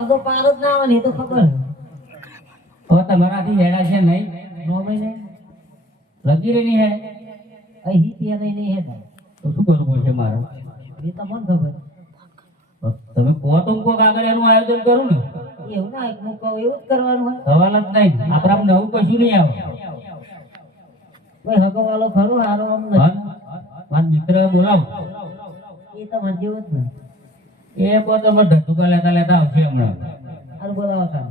તો પાર જ ના આવે ને તો ખબર હવે તમારાથી હેડા છે નહીં? નો મહિને લગી રહી હેડ અહીં ત્યાં નહીં નહીં તો શું કરવું છે મારે? એ તો મને ખબર. તમે કહો તો હું કોક આગળ એનું આયોજન કરું ને? એવું ના એક હું કહું એવું જ કરવાનું હોય. સવાલ જ નહીં. આપણે નવું કશું નહીં આવે. કોઈ હકો વાલો ખરો હારો આમ હા? નથી મારા મિત્ર બોલાવો. એ તો મને જેવું જ ને. એ બધો ધતુકા લેતા લેતા આવશે હમણાં. હારું બોલાવો કામ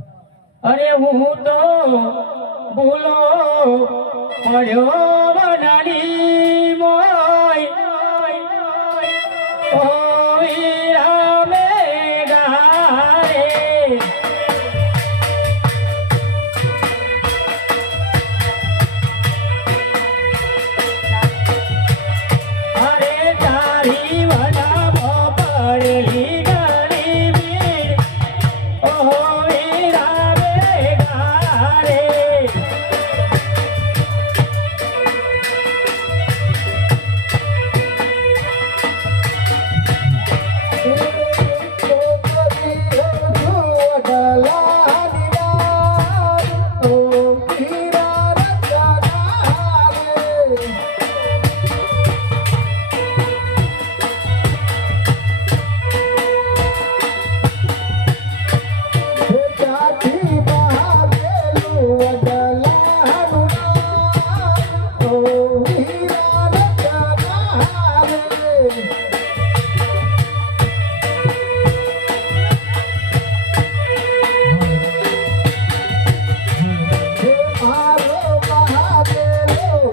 અરે હું તો ભૂલો પડ્યો બનાડી મોય.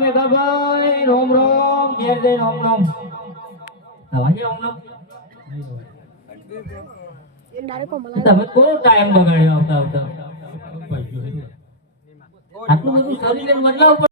મેઘાભાઈ રોમ રોમ ઘેર જઈ રોમ. રોમ આવા રોમ તમે કોનો ટાઈમ બગાડ્યો આવતા આવતા આટલું બધું શરીર બદલાવ